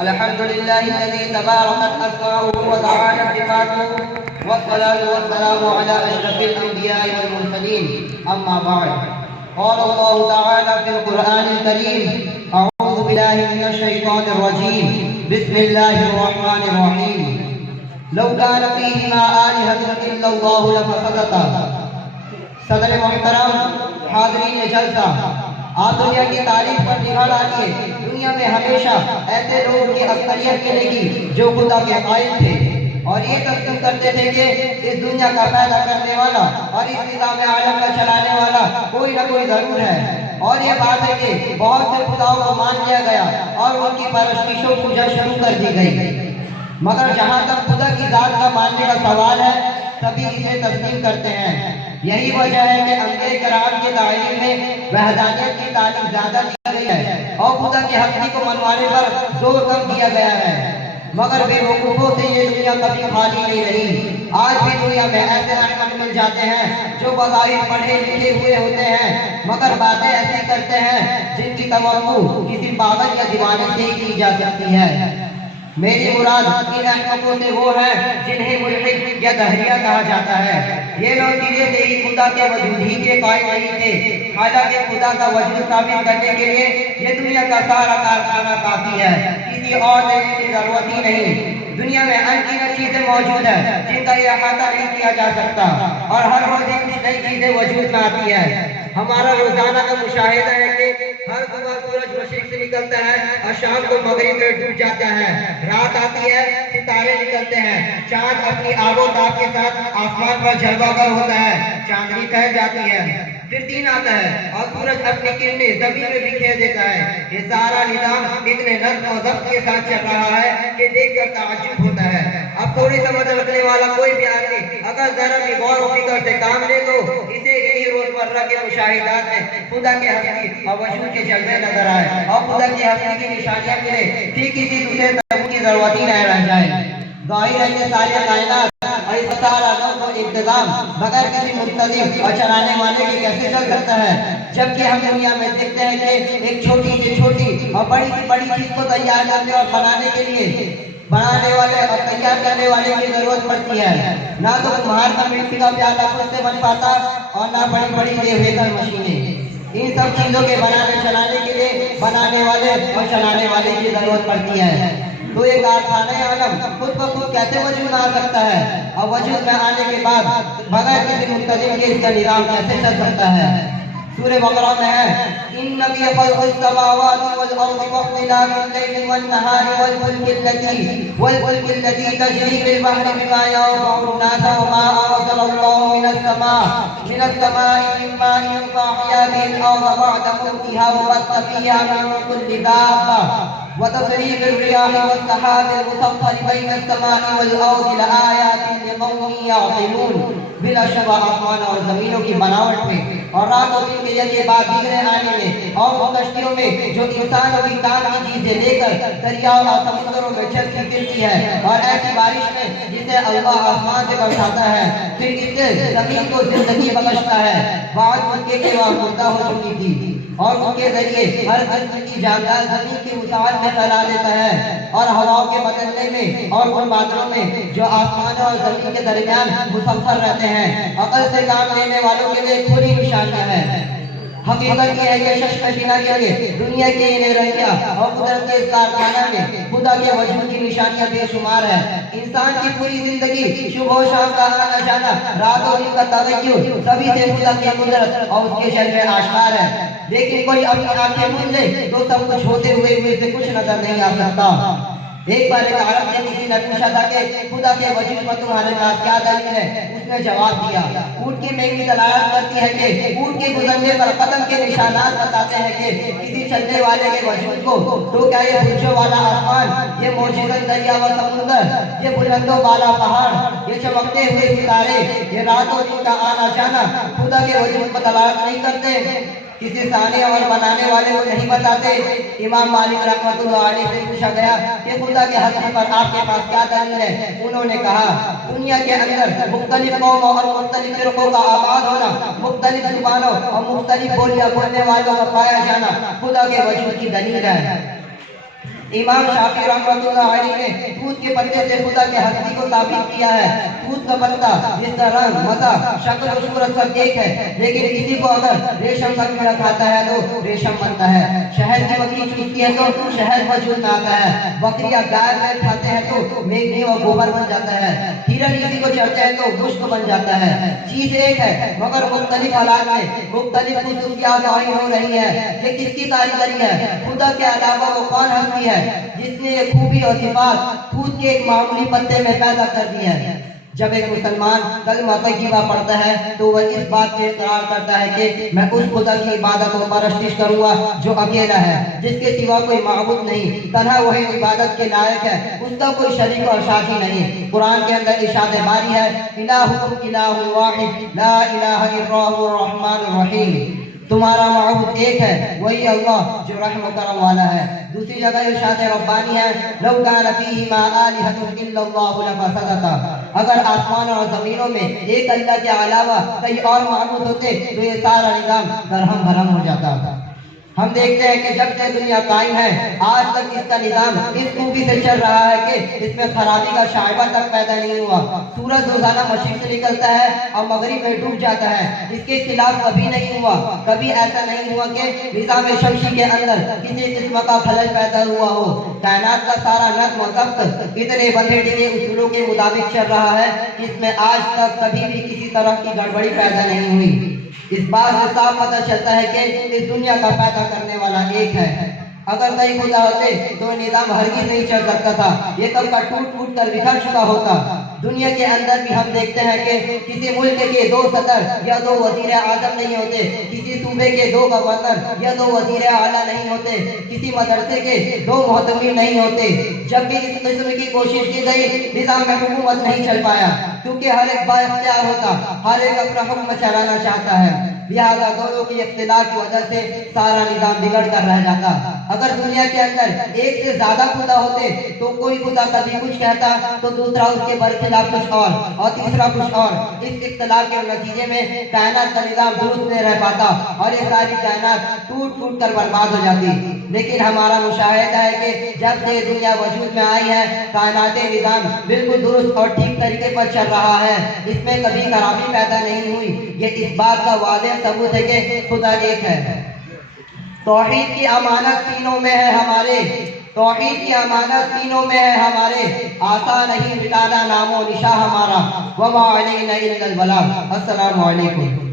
الحمد لله الذي تباركت أسماؤه وتعالت صفاته، والصلاة والسلام على أشرف الأنبياء والمرسلين، أما بعد. قال الله تعالى في القرآن الكريم: أعوذ بالله من الشيطان الرجيم، بسم الله الرحمن الرحيم. لو كان فيهما آلهة إلا الله لفسدتا. صدر محترم، حاضرین جلسہ، آپ دنیا کی تعریف پر نگاہ ڈالیے. دنیا میں ہمیشہ ایسے لوگوں کی اکثریت ملے گی جو خدا کے قائل تھے اور یہ تسلیم کرتے تھے کہ اس دنیا کا پیدا کرنے والا اور اس نظام عالم کا چلانے والا کوئی نہ کوئی ضرور ہے. اور یہ بات ہے کہ بہت سے خداؤں کو مان لیا گیا اور ان کی پرستش و پوجا شروع کر دی گئی. مگر جہاں تک خدا کی ذات کا ماننے کا سوال ہے، سبھی اسے تسلیم کرتے ہیں. یہی وجہ ہے کہ انبیاء کرام کی تعلیم میں وحدانیت کی تعلیم زیادہ دی گئی ہے اور خدا کی ہستی کو منوانے پر زور کم دیا گیا ہے. مگر بے وقوفوں سے یہ دنیا کبھی خالی نہیں رہی. آج بھی دنیا میں ایسے احمد مل جاتے ہیں جو بظاہر پڑھے لکھے ہوئے ہوتے ہیں مگر باتیں ایسی کرتے ہیں جن کی توقع کسی پاگل یا دیوانے سے ہی کی جا سکتی ہے. میری مراد ان احمقوں سے وہ ہیں جنہیں ملحد یا دہریہ کہا جاتا ہے. یہ لوگ سیدھے سے ہی خدا کے وجود ہی کے قائل نہیں تھے، حالانکہ خدا کا وجود ثابت کرنے کے لیے یہ دنیا کا سارا کارخانہ کافی ہے، کسی اور دینے کی ضرورت ہی نہیں. دنیا میں انگنت چیزیں موجود ہیں جن کا یہ احاطہ نہیں کیا جا سکتا اور ہر روز کچھ نئی چیزیں وجود میں آتی ہیں. ہمارا روزانہ کا مشاہدہ ہے کہ ہر صبح سورج مشرق سے نکلتا ہے اور شام کو مغرب میں ڈوب جاتا ہے. رات آتی ہے، ستارے نکلتے ہیں، چاند اپنی آب و تاب کے ساتھ آسمان پر جلوہ گر ہوتا ہے، چاندنی ٹھہر جاتی ہے، پھر دن آتا ہے اور سورج اپنی کرنیں زمین میں بکھیر دیتا ہے. یہ سارا نظام اتنے نظم و ضبط کے ساتھ چل رہا ہے کہ دیکھ کر تعجب ہوتا ہے. اب تھوڑی سمجھ رکھنے والا کوئی بھی آدمی اگر ذرا بھی غور و فکر سے کام لے تو اسے یہی روزمرہ کے مشاہدات میں خدا کے ہستی اور وجود کے جلوے نظر آئے اور خدا کی ہستی کی نشانیاں ملے. ٹھیک اسی دوسرے طرح کی ضرورت ہی نہ رہ جائے. ظاہر ہے کہ ساری کائنات اور اس سارا نظم و انتظام بغیر کسی منتظم اور چلانے والے کے کیسے چل سکتا ہے، جبکہ ہم دنیا میں دیکھتے ہیں کہ ایک چھوٹی سے چھوٹی اور بڑی سے بڑی چیز کو تیار کرنے اور بنانے کے لیے بنانے والے اور تیار کرنے والے کی ضرورت پڑتی ہے. نہ تو کمہار کا مٹی کا پیالہ خود سے بن پاتا اور نہ بڑی بڑی دیوہیکل مشینیں. ان سب چیزوں کے بنانے چلانے کے لیے بنانے والے اور چلانے والے کی ضرورت پڑتی ہے. تو یہ کارخانہ عالم خود بخود کیسے وجود میں آ سکتا ہے اور وجود میں آنے کے بعد بغیر کسی منتظم کے اس کا نظام کیسے چل سکتا ہے؟ سورہ بقرہ میں ہے: ان فی خلق السماوات والارض واختلاف الليل والنهار والفلك التي تجري في البحر بما ينفع الناس وما انزل الله من السماء من ماء فاحيا به الارض بعد موتها وبث فيها من كل دابة وتصريف الرياح والسحاب المسخر بين السماء والارض لآيات لقوم يعقلون. بلا شبہ آسمان اور زمینوں کی بناوٹ میں اور رات اور دن کے ذریعے بادلیں آنے میں اور ان کشتیوں میں جو انسان ابھی کام کی چیزیں لے کر دریاؤں اور سمندروں میں چلتی پھرتی ہے، اور ایسی بارش میں جسے اللہ آسمان سے برساتا ہے، پھر اس سے زمین کو زندگی بخشتا ہے. بعد ان کے وہ مردہ ہو چکی تھی اور ان کے ذریعے ہر قسم کی جاندار زمین کی وسعت میں پھیلا دیتا ہے اور ہواؤں کے بدلنے میں اور ان بادلوں میں جو آسمان اور زمین کے درمیان مسفر رہتے ہیں عقل سے کام لینے والوں کے لیے کھلی نشانیاں ہیں. حقیقت یہ ہے کہ شخص نشینہ کے لیے دنیا کے انہیں رنگیاں اور قدرت کے اس کارخانہ میں خدا کے وجود کی نشانیاں بے شمار ہیں. انسان کی پوری زندگی صبح و شام کا آنا جانا، رات اور دن کا تغیر سبھی سے خدا کی قدرت اور اس کے شر میں آشکار ہے. لیکن کوئی اپنی آنکھیں موند لے تو سب کچھ ہوتے ہوئے سے کچھ نظر نہیں آ سکتا. ایک بار ایک عرب سے کسی نے پوچھا تھا کہ خدا کے وجود پر تمہارے پاس کیا دلیل ہے؟ اس نے جواب دیا: اونٹ کی مہنگی دلالت کرتی ہے کہ اونٹ کے گزرنے پر قدم کے نشانات بتاتے ہیں کہ کسی چلنے والے کے وجود کو. تو کیا یہ برجوں والا آسمان، یہ معجزہ دریا و سمندر، یہ بلند و بالا پہاڑ، یہ چمکتے ہوئے ستارے، یہ رات و دن کا آنا جانا خدا کے وجود پر دلالت نہیں کرتے؟ کسی صانع اور بنانے والے کو نہیں بتاتے۔ امام مالک رحمۃ اللہ علیہ سے پوچھا گیا کہ خدا کے ہستی پر آپ کے پاس کیا دلیل ہے؟ انہوں نے کہا دنیا کے اندر مختلف قوموں اور مختلف فرقوں کا آباد ہونا، مختلف زبانوں اور مختلف بولیاں بولنے والوں کا پایا جانا خدا کے وجود کی دلیل ہے۔ امام شافعی رحمۃ اللہ علیہ نے دودھ کے پتے سے خدا کے ہستی کو ثابت کیا ہے۔ دودھ کا پتا جس کا رنگ، مزہ، شکل و صورت سب ایک ہے، لیکن کسی کو اگر ریشم کا کیڑا کھاتا ہے تو ریشم بنتا ہے، شہد کی مکھی چوستی ہے تو شہد وجود میں آتا ہے، بکری یا گائے میں کھاتے ہیں تو میگنی اور گوبر بن جاتا ہے، ہرن کسی کو چڑھتے ہیں تو مشک بن جاتا ہے۔ چیز ایک ہے مگر مختلف حالات میں مختلف خصوصیات ظاہر ہو رہی ہے۔ یہ کس کی کاریگری ہے؟ خدا کے علاوہ وہ کون ہستی ہے جس نے یہ خوبی اور صفات دودھ کے ایک معمولی پتے میں پیدا کر دی ہے؟ جب ایک مسلمان کلمہ طیبہ پڑھتا ہے تو وہ اس بات سے اقرار کرتا ہے کہ میں اس خدا کی عبادت و پرستش کروں گا جو اکیلا ہے، جس کے سوا کوئی معبود نہیں، تنہا وہی عبادت کے لائق ہے، اس کا کوئی شریک اور ساتھی نہیں۔ قرآن کے اندر ارشاد باری ہے الہکم الہ واحد لا الہ الا هو الرحمن الرحیم، تمہارا معبود ایک ہے، وہی اللہ جو رحم و کرم والا ہے۔ دوسری جگہ ارشاد ربانی ہے لو کان فیہما آلہۃ الا اللہ لفسدتا، اگر آسمان اور زمینوں میں ایک اللہ کے علاوہ کئی اور معبود ہوتے تو یہ سارا نظام درہم بھرم ہو جاتا۔ ہم دیکھتے ہیں کہ جب سے دنیا قائم ہے آج تک اس کا نظام اس خوبی سے چل رہا ہے کہ اس میں خرابی کا شائبہ تک پیدا نہیں ہوا۔ سورج روزانہ مشرق سے نکلتا ہے اور مغرب میں ڈوب جاتا ہے، اس کے خلاف کبھی نہیں ہوا، کبھی ایسا نہیں ہوا کہ نظام شمسی کے اندر کسی قسم کا خلل پیدا ہوا ہو۔ کائنات کا سارا نظم و ضبط اتنے بندھے ڈھیلے اصولوں کے مطابق چل رہا ہے کہ اس میں آج تک کبھی بھی کسی طرح کی گڑبڑی پیدا نہیں ہوئی۔ اس بات سے صاف پتہ چلتا ہے کہ اس دنیا کا پیدا کرنے والا ایک ہے۔ اگر کئی خدا ہوتے تو نظام ہرگز نہیں چل سکتا تھا، یہ کب کا ٹوٹ ٹوٹ کر بکھر چکا ہوتا۔ دنیا کے اندر بھی ہم دیکھتے ہیں کہ کسی ملک کے 2 صدر یا 2 وزیر اعظم نہیں ہوتے، کسی صوبے کے 2 گورنر یا 2 وزیر اعلیٰ نہیں ہوتے، کسی مدرسے کے 2 محتمین نہیں ہوتے۔ جب بھی اس قسم کی کوشش کی گئی نظام میں حکومت نہیں چل پایا، کیونکہ ہر ایک با اختیار ہوتا، ہر ایک اپنا حکم چلانا چاہتا ہے، لہذا دونوں کی اختلاف کی وجہ سے سارا نظام بگڑ کر رہ جاتا۔ اگر دنیا کے اندر ایک سے زیادہ خدا ہوتے تو کوئی خدا کبھی کچھ کہتا تو دوسرا اس کے برخلاف کچھ اور تیسرا کچھ اور، اس اختلاف کے نتیجے میں کائنات کا نظام درست نہیں رہ پاتا اور یہ ساری کائنات ٹوٹ ٹوٹ کر برباد ہو جاتی۔ لیکن ہمارا مشاہدہ ہے کہ جب سے دنیا وجود میں آئی ہے کائنات نظام بالکل درست اور ٹھیک طریقے پر چل رہا ہے، اس میں کبھی خرابی پیدا نہیں ہوئی۔ یہ اس بات کا واضح ثبوت ہے کہ خدا ایک ہے۔ توحید کی امانت سینوں میں ہے ہمارے، توحید کی امانت سینوں میں ہے ہمارے، آسان نہیں مٹانا نام و نشاں ہمارا، وما علینا الا البلاغ۔ السلام علیکم۔